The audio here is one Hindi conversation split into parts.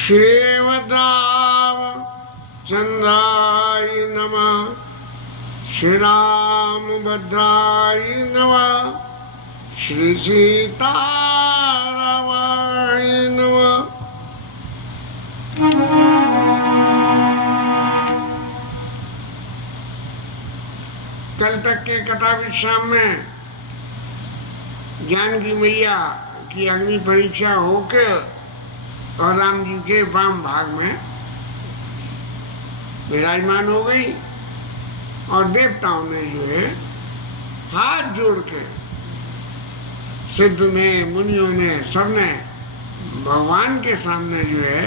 श्रीमद्रामचन्द्राय नमः। श्रीरामभद्राय नमः। श्री सीतारामाय नमः। कल तक के कथा विश्राम में जानकी मैया की अग्नि परीक्षा होकर और राम जी के वाम भाग में विराजमान हो गई और देवताओं ने जो है हाथ जोड़ के, सिद्ध ने, मुनियों ने, सबने भगवान के सामने जो है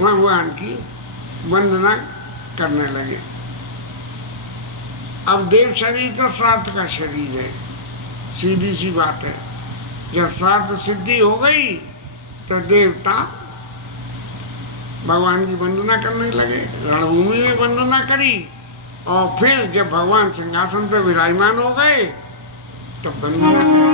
भगवान की वंदना करने लगे। अब देव शरीर तो स्वार्थ का शरीर है, सीधी सी बात है। जब स्वार्थ सिद्धि हो गई तो देवता भगवान की वंदना करने लगे, रणभूमि में वंदना करी। और फिर जब भगवान सिंहासन पर विराजमान हो गए तब वंदना करी।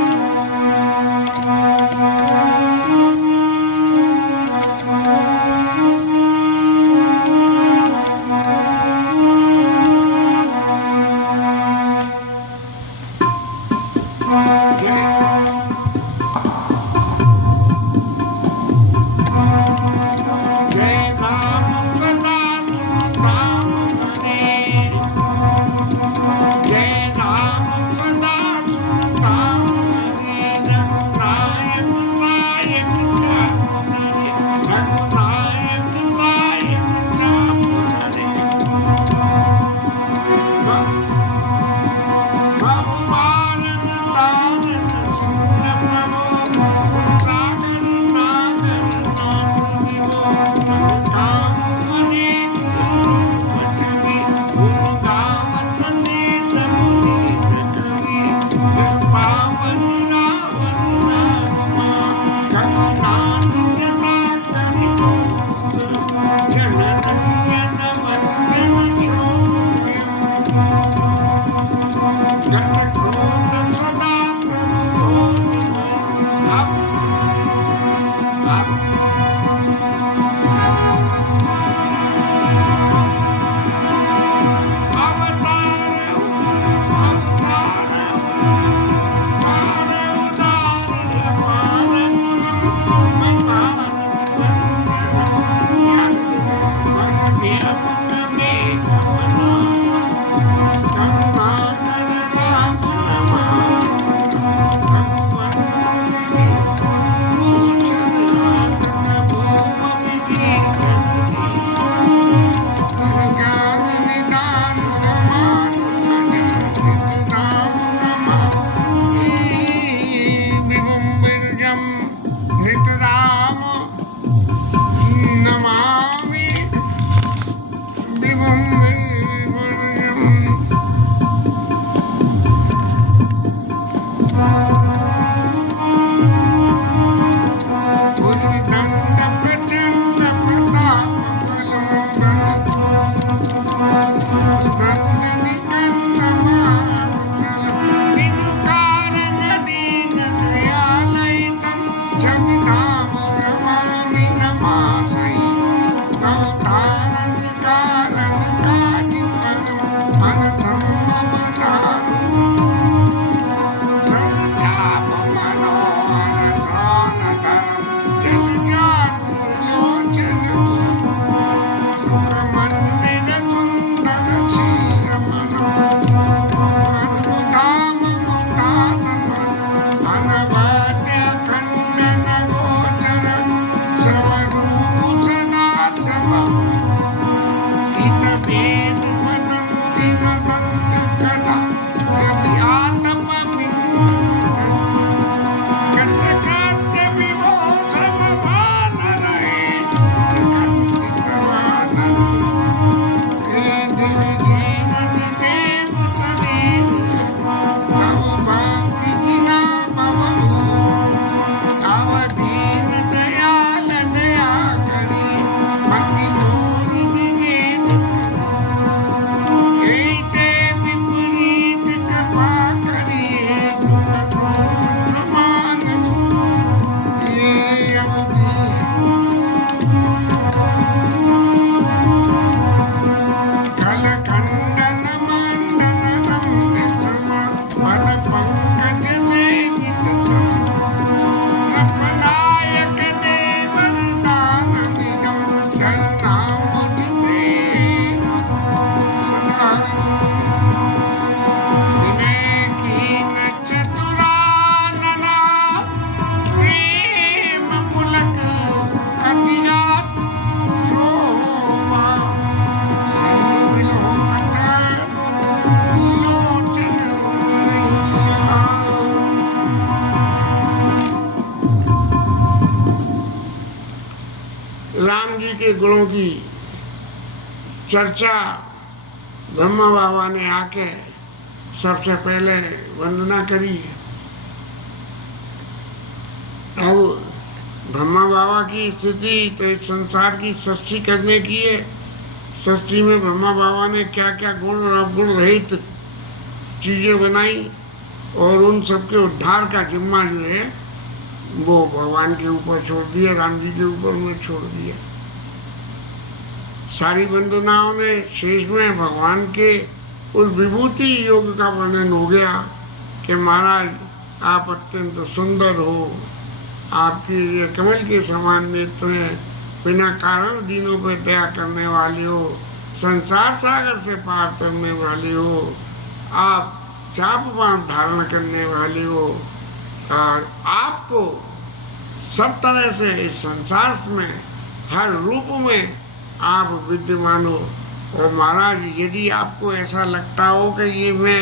के गुणों की चर्चा ब्रह्मा बाबा ने आके सबसे पहले वंदना करी। अब ब्रह्मा बाबा की स्थिति तो इस संसार की सृष्टि करने की है। सृष्टि में ब्रह्मा बाबा ने क्या क्या गुण और अवगुण रहित चीजें बनाई और उन सबके उद्धार का जिम्मा जो है वो भगवान के ऊपर छोड़ दिया, राम जी के ऊपर में छोड़ दिया। सारी वंदनाओं ने शेष में भगवान के उस विभूति योग का वर्णन हो गया कि महाराज आप अत्यंत सुंदर हो, आपकी ये कमल के समान नेत्र हैं, बिना कारण दीनों पर दया करने वाले हो, संसार सागर से पार करने वाले हो, आप चाप बाण धारण करने वाले हो और आपको सब तरह से इस संसार में हर रूप में आप विद्यमान हो। और महाराज यदि आपको ऐसा लगता हो कि ये मैं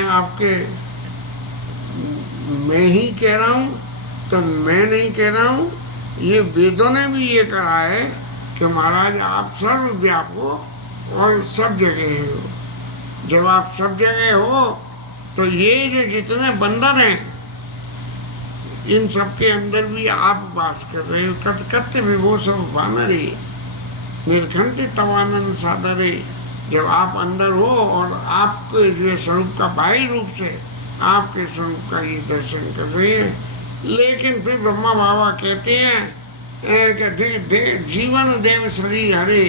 ही कह रहा हूँ तो मैं नहीं कह रहा हूँ, ये वेदों ने भी ये कहा है कि महाराज आप सर्वव्यापक हो और सब जगह हो। जब आप सब जगह हो तो ये जो जितने बंदर हैं इन सबके अंदर भी आप वास कर रहे हो। कत्य विभो सब वानरे निर्घंट तवानंद सादरे। जब आप अंदर हो और आपके जो स्वरूप का बाह्य रूप से आपके स्वरूप का ये दर्शन कर रहे हैं। लेकिन फिर ब्रह्मा बाबा कहते हैं कि जीवन देव शरीर हरे।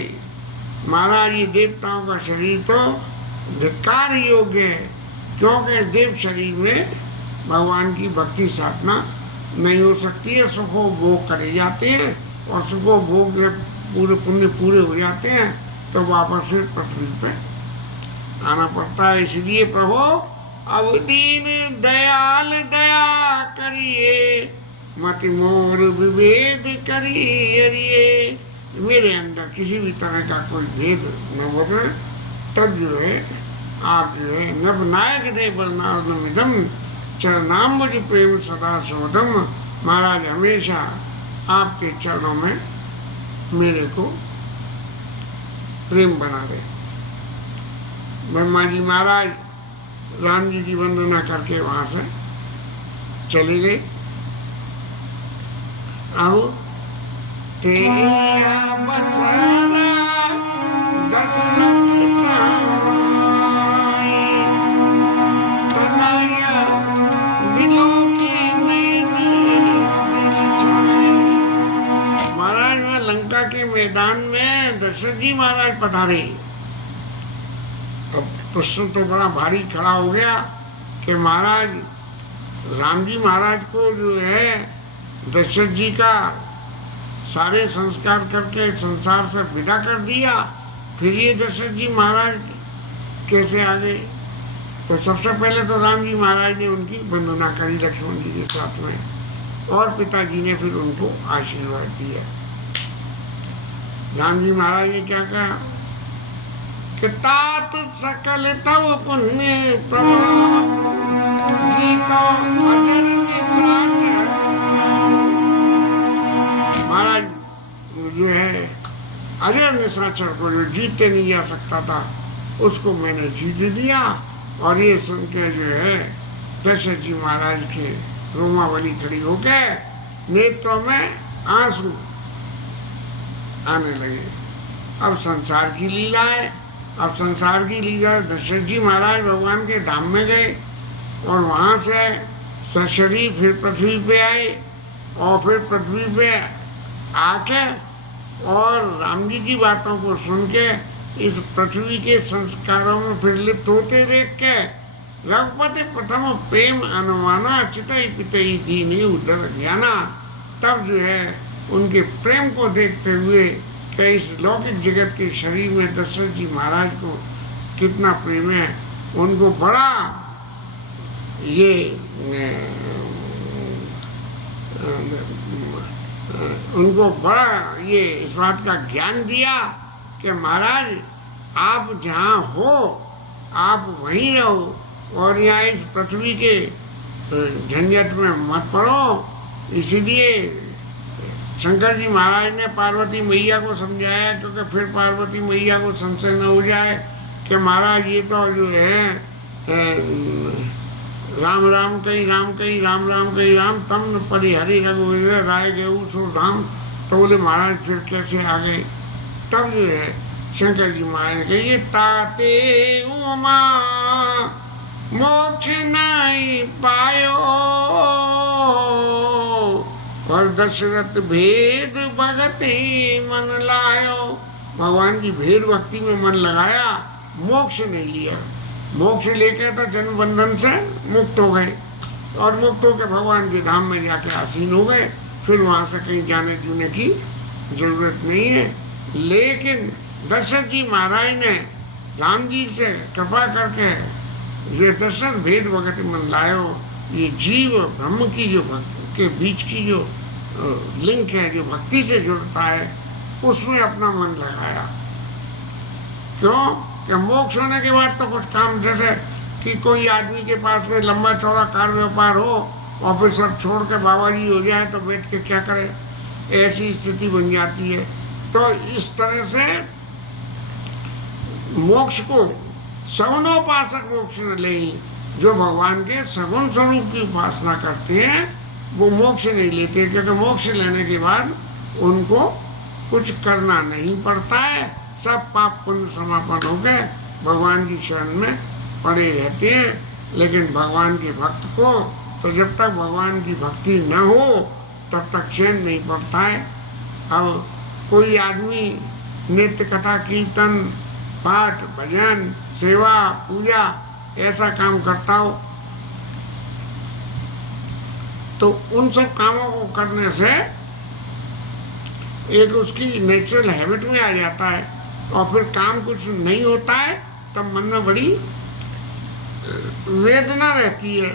महाराज ये देवताओं का शरीर तो धिक्कार योग्य है, क्योंकि देव शरीर में भगवान की भक्ति साधना नहीं हो सकती है। सुखो भोग करे जाते हैं और सुखो भोग पूरे पुण्य पूरे हो जाते हैं तो वापस फिर पृथ्वी पे आना पड़ता है। इसलिए प्रभु अब दीन दयाल दया करिए, मति मोर विभेद करिए। मेरे अंदर किसी भी तरह का कोई भेद न बने, तब जो है आप जो है नभ नायक दे वर्णामिदम चरणाम्बुज प्रेम सदा सोदम। महाराज हमेशा आपके चरणों में मेरे को प्रेम बना दे। ब्रह्मा जी महाराज राम जी की वंदना करके वहां से चले गए। अब तेरा बचरा दशरथ तनया बिलोकी नैन महाराज में लंका के मैदान में दशरथ जी महाराज पधारे। अब प्रश्न तो बड़ा भारी खड़ा हो गया कि महाराज राम जी महाराज को जो है दशरथ जी का सारे संस्कार करके संसार से विदा कर दिया, फिर ये दशरथ जी महाराज कैसे आ गए? तो सबसे पहले तो राम जी महाराज ने उनकी वंदना करी लक्ष्मण जी के साथ में, और पिताजी ने फिर उनको आशीर्वाद दिया। राम जी महाराज ने क्या कहा कि तात सकल तव पुण्य प्रभाव जीतो अजर निशाचर। महाराज जो है अजर निशाचर को जो जीतते नहीं जा सकता था उसको मैंने जीत दिया। और ये सुन के जो है दशरथ जी महाराज के रोमावली खड़ी होके नेत्रों में आंसू आने लगे। अब संसार की लीला है। अब संसार की लीला, दशरथ जी महाराज भगवान के धाम में गए और वहाँ से सशरीर फिर पृथ्वी पे आए और फिर पृथ्वी पे आके और राम जी की बातों को सुन के इस पृथ्वी के संस्कारों में फिर लिप्त होते देख के रघुपति प्रथम प्रेम अनुमाना चितई पितई दीने उदर ज्ञाना। तब जो है उनके प्रेम को देखते हुए कि इस लौकिक जगत के शरीर में दशरथ जी महाराज को कितना प्रेम है, उनको बड़ा ये इस बात का ज्ञान दिया कि महाराज आप जहाँ हो आप वहीं रहो और यहाँ इस पृथ्वी के झंझट में मत पड़ो। इसीलिए शंकर जी महाराज ने पार्वती मैया को समझाया, क्योंकि फिर पार्वती मैया को संशय न हो जाए कि महाराज ये तो जो है राम राम कही राम कही राम राम कही राम तम न पड़ी हरि रघुवीर राय गए सुरधाम। तो बोले महाराज फिर कैसे आ गए? तब जो है शंकर जी महाराज ने कही, ये ताते उमा मोक्ष नहीं पायो और दशरथ भेद भगति मन लायो। भगवान की भेद भक्ति में मन लगाया, मोक्ष नहीं लिया। मोक्ष लेके तो जन्म बंधन से मुक्त हो गए और मुक्त होकर भगवान के धाम में जाके आसीन हो गए। फिर वहाँ से कहीं जाने जुने की जरूरत नहीं है। लेकिन दशरथ जी महाराज ने राम जी से कृपा करके ये दशरथ भेद भगति मन लायो, ये जीव ब्रह्म की जो भक्ति के बीच की जो लिंक है, जो भक्ति से जुड़ता है, उसमें अपना मन लगाया। क्यों कि मोक्ष होने के बाद तो कुछ काम, जैसे कि कोई आदमी के पास में लंबा चौड़ा कार व्यापार हो और फिर सब छोड़ के बाबा जी हो जाए तो बैठ के क्या करे, ऐसी स्थिति बन जाती है। तो इस तरह से मोक्ष को सगुणोपासक मोक्ष न ले, जो भगवान के सगुण स्वरूप की उपासना करते हैं वो मोक्ष नहीं लेते, क्योंकि मोक्ष लेने के बाद उनको कुछ करना नहीं पड़ता है। सब पाप पुण्य समापन हो गए, भगवान की शरण में पड़े रहते हैं। लेकिन भगवान के भक्त को तो जब तक भगवान की भक्ति न हो तब तक चैन नहीं पड़ता है। अब कोई आदमी नित्य कथा कीर्तन पाठ भजन सेवा पूजा ऐसा काम करता हो तो उन सब कामों को करने से एक उसकी नेचुरल हैबिट में आ जाता है और फिर काम कुछ नहीं होता है, तब मन में बड़ी वेदना रहती है।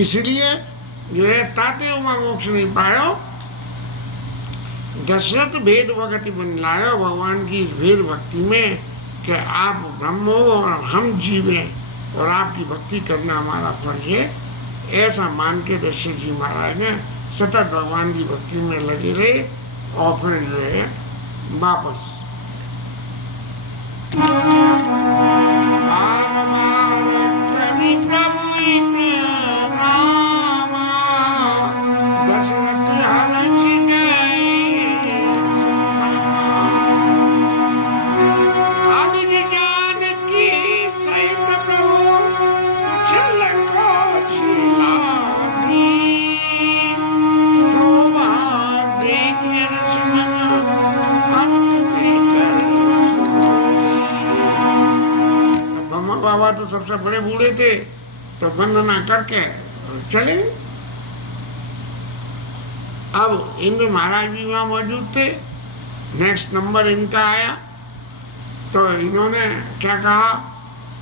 इसलिए जो है ताते उमा मोक्ष नहीं पायो, दशरथ भेद भगति बन लायो। भगवान की इस भेद भक्ति में कि आप ब्रह्म हो और हम जीव हैं और आपकी भक्ति करना हमारा फर्ज है, ऐसा मान के दशरथ जी महाराज ने सतत भगवान की भक्ति में लगे रहे और फिर जो है वापस बार बार करी प्रभु प्रणामा, दशरथ हरष गए सुनामा। अनुज जानकी सहित प्रभु कुशल कौशलाधीश, शोभा देखिए लक्ष्मण स्तुति कर सोई। ब्रह्मा बाबा तो सबसे बड़े बूढ़े थे, तो वंदना करके चले। अब इंद्र महाराज भी वहाँ मौजूद थे। नेक्स्ट नंबर इनका आया तो इन्होंने क्या कहा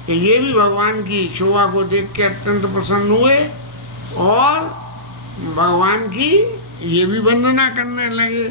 कि ये भी भगवान की शोभा को देख के अत्यंत प्रसन्न हुए और भगवान की ये भी वंदना करने लगे।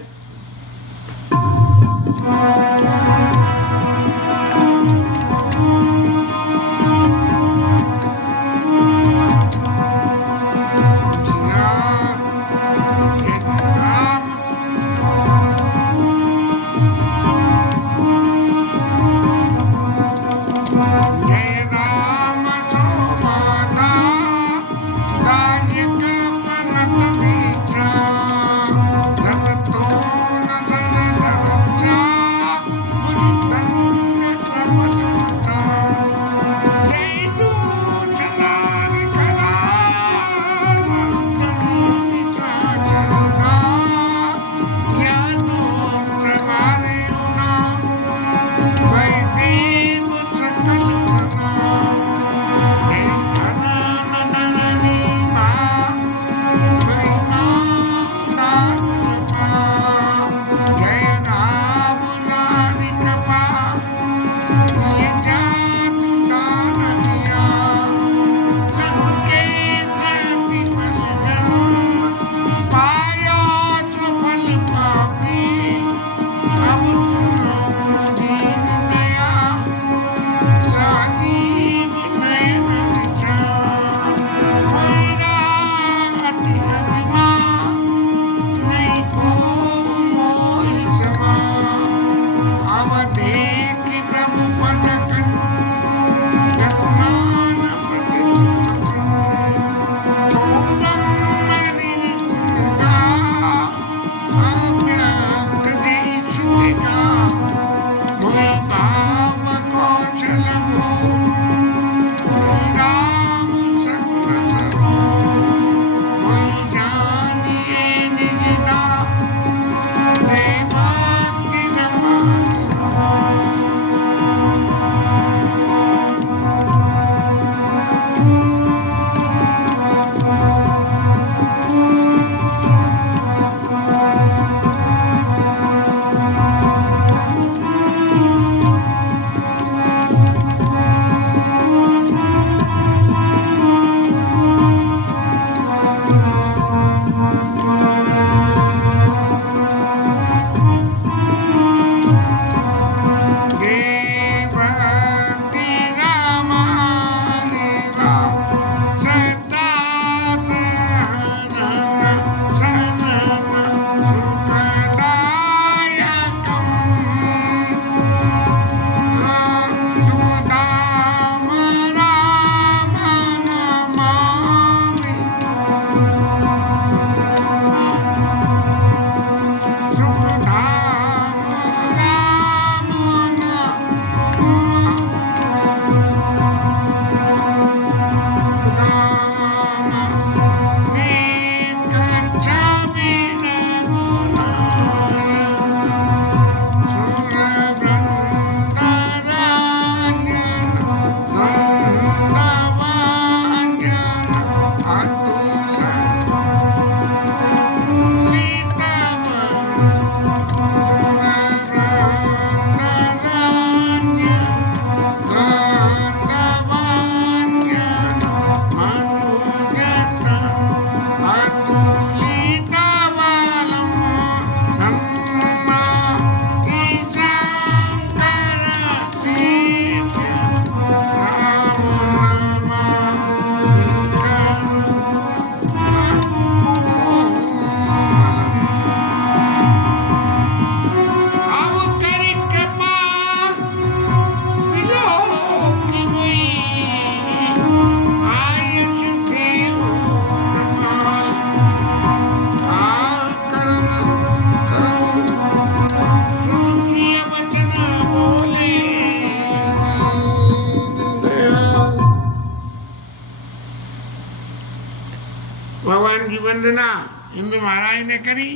भगवान की वंदना इंद्र महाराज ने करी।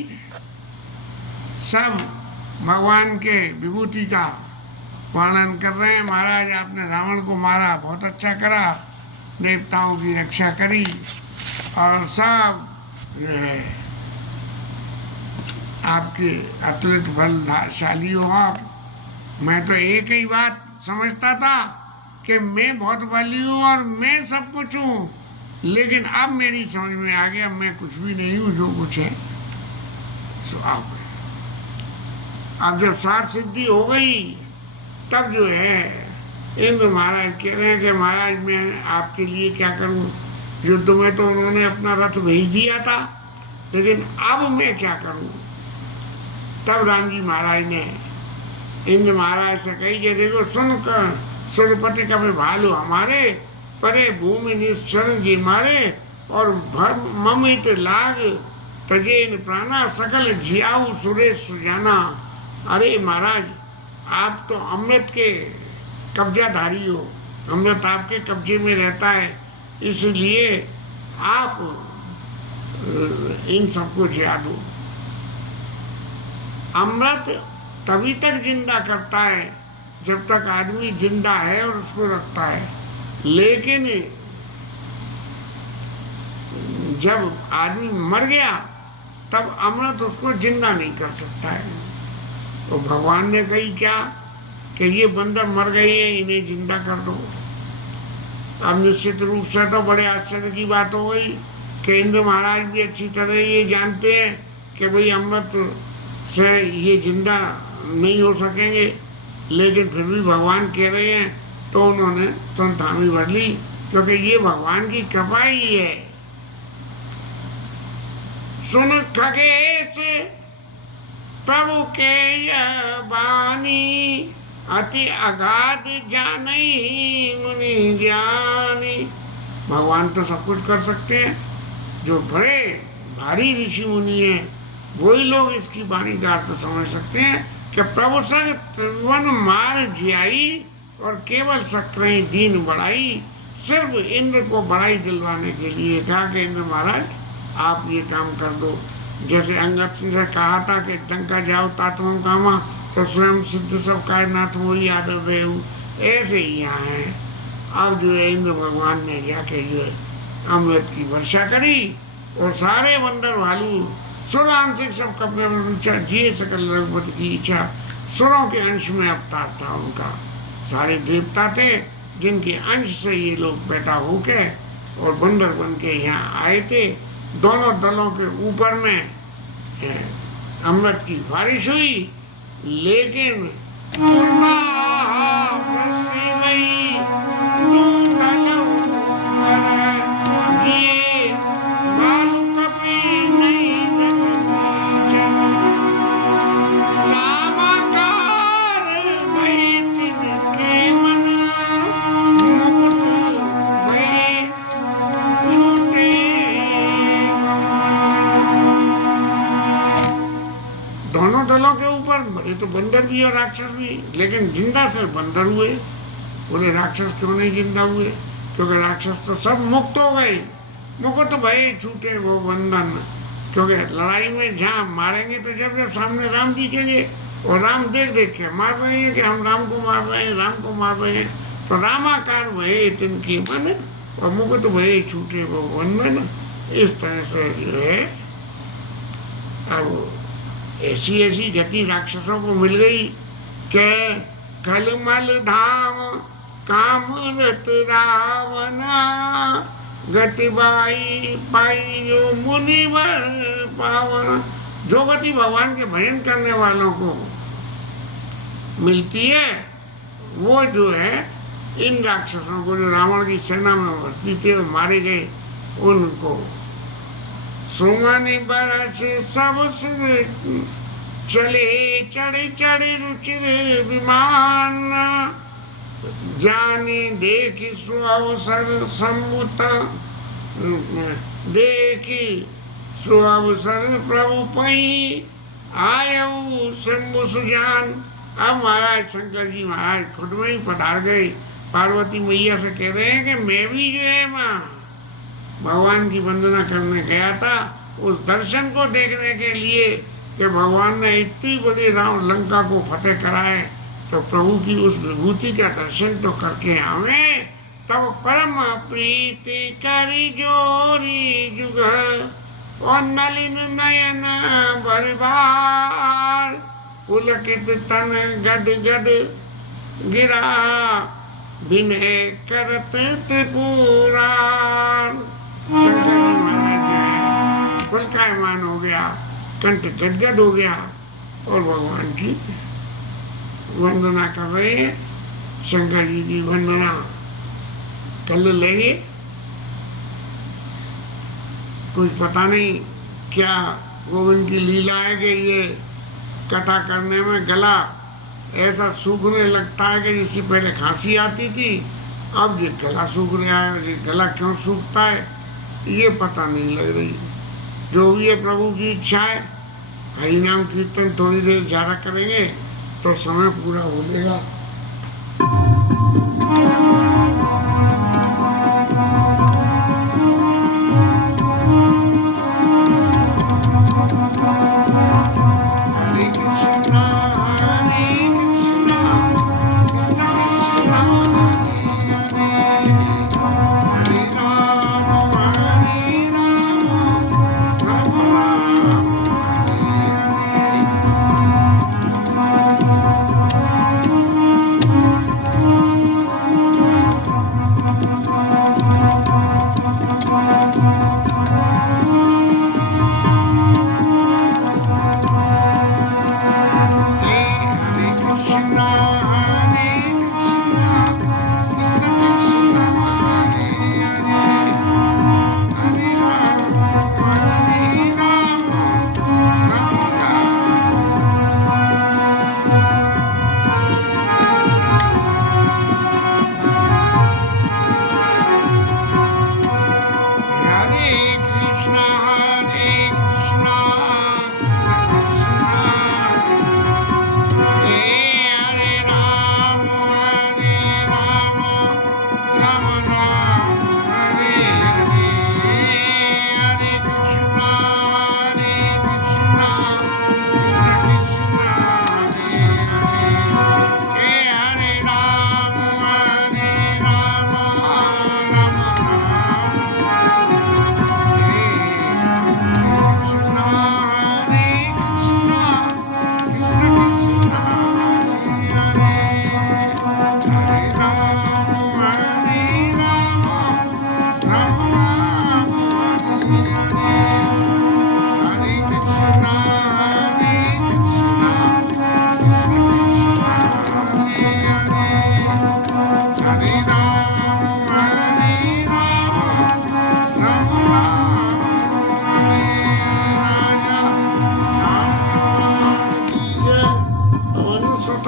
सब भगवान के विभूति का वर्णन कर रहे हैं। महाराज आपने रावण को मारा, बहुत अच्छा करा, देवताओं की रक्षा करी और सब जो है आपके अतुलित बलशाली हो आप। मैं तो एक ही बात समझता था कि मैं बहुत बली हूँ और मैं सब कुछ हूँ, लेकिन अब मेरी समझ में आ गया मैं कुछ भी नहीं हूँ, जो कुछ है सो आप है। अब जब स्वार्थ सिद्धि हो गई तब जो है इंद्र महाराज कह रहे हैं कि महाराज मैं आपके लिए क्या करूं, युद्ध में तो उन्होंने अपना रथ भेज दिया था, लेकिन अब मैं क्या करूं। तब राम जी महाराज ने इंद्र महाराज से कही कि देखो सुन कर सुरपति कभी भालू हमारे, परे भूमि निश्चरण जी मारे, और ममित लाग तजेन प्राणा, सकल जियाऊ सुरेश सुजाना। अरे महाराज आप तो अमृत के कब्जाधारी हो, अमृत आपके कब्जे में रहता है, इसलिए आप इन सबको जिया दो। अमृत तभी तक जिंदा करता है जब तक आदमी जिंदा है और उसको रखता है, लेकिन जब आदमी मर गया तब अमृत उसको जिंदा नहीं कर सकता है। तो भगवान ने कही क्या कि ये बंदर मर गए हैं, इन्हें जिंदा कर दो। अब निश्चित रूप से तो बड़े आश्चर्य की बात हो गई कि इंद्र महाराज भी अच्छी तरह ये जानते हैं कि भाई अमृत से ये जिंदा नहीं हो सकेंगे, लेकिन फिर भी भगवान कह रहे हैं तो उन्होंने तुरंत हामी भर ली, क्योंकि ये भगवान की कृपा ही है। सुन खगेश प्रभु के यह वाणी, अति अगाध जानई मुनि ज्ञानी। भगवान तो सब कुछ कर सकते हैं, जो बड़े भारी ऋषि मुनि हैं वही लोग इसकी वाणी का अर्थ समझ सकते हैं कि प्रभु संग त्रिभुवन मार जियाई, और केवल सक्राई दीन बढ़ाई। सिर्फ इंद्र को बढ़ाई दिलवाने के लिए कहा कि इंद्र महाराज आप ये काम कर दो। जैसे अंगद सिंह से कहा था कि डंका जाओ तातुओं कामा, तो स्वयं सिद्ध सब कायनाथ वो ही आदर देव, ऐसे ही यहाँ है। अब जो है इंद्र भगवान ने जाके जो है अमृत की वर्षा करी, और सारे बंदर भालू सुरांशिक सब कपड़े में पूछा, जिये सकल रघुपति की इच्छा। सुरों के अंश में अवतार था उनका, सारे देवता थे जिनके अंश से ये लोग पैदा होके और बंदर बन के यहाँ आए थे। दोनों दलों के ऊपर में अमृत की बारिश हुई, लेकिन ये तो बंदर भी और राक्षस भी, लेकिन जिंदा सिर्फ बंदर हुए। बोले राक्षस क्यों नहीं जिंदा हुए? क्योंकि राक्षस तो सब मुक्त हो गए, मुकुट भय छूटे वो बंधन। क्योंकि लड़ाई में जहाँ मारेंगे तो जब जब सामने राम दिखेंगे और राम देख देख के मार रहे हैं कि हम राम को मार रहे हैं, राम को मार रहे हैं, तो रामाकार भय तिनके मन और मुकुट भय छूटे वो बंधन। इस तरह से जो है अब ऐसी ऐसी गति राक्षसों को मिल गई कि कलमल धाम काम रत रावना, गति बाई पाई जो मुनिवर पावन। जो गति भगवान के भजन करने वालों को मिलती है वो जो है इन राक्षसों को, जो रावण की सेना में भर्ती थे और मारे गए, उनको सुमनि बरस सब सुर चले चढ़े चढ़े रुचिर विमान, जाने देखी सुअवसर सम्मुत, देखी सुअवसर प्रभु पई आयऊ शंभु सुजान। अब महाराज शंकर जी महाराज खुद में ही पधार गए। पार्वती मैया से कह रहे हैं कि मैं भी जो है माँ भगवान की वंदना करने गया था उस दर्शन को देखने के लिए कि भगवान ने इतनी बड़ी रावण लंका को फतेह कराए, तो प्रभु की उस विभूति का दर्शन तो करके आवे। तब परम प्रीति करी जोरी जुग और नलिन नयन बरबार, पुलकित तन गद गद गिरा विनय करत त्रिपुरार। शंकर जी महाराज जो है पुलकायमान हो गया, कंठ गदगद हो गया और भगवान की वंदना कर रहे हैं। शंकर जी की वंदना कर लेंगे, कुछ पता नहीं क्या गोविंद की लीला है कि ये कथा करने में गला ऐसा सूखने लगता है कि जिससे पहले खांसी आती थी अब ये गला सूख रहा है। ये गला क्यों सूखता है ये पता नहीं लग रही। जो भी है प्रभु की इच्छा है। हरि नाम कीर्तन थोड़ी देर ज़्यादा करेंगे तो समय पूरा हो जाएगा।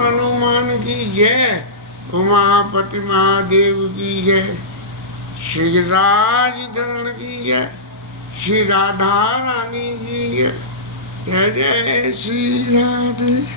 हनुमान की जय, उमापति महादेव की जय, श्री राज धरण की जय, श्री राधा रानी की जय, जय जय श्री राधे।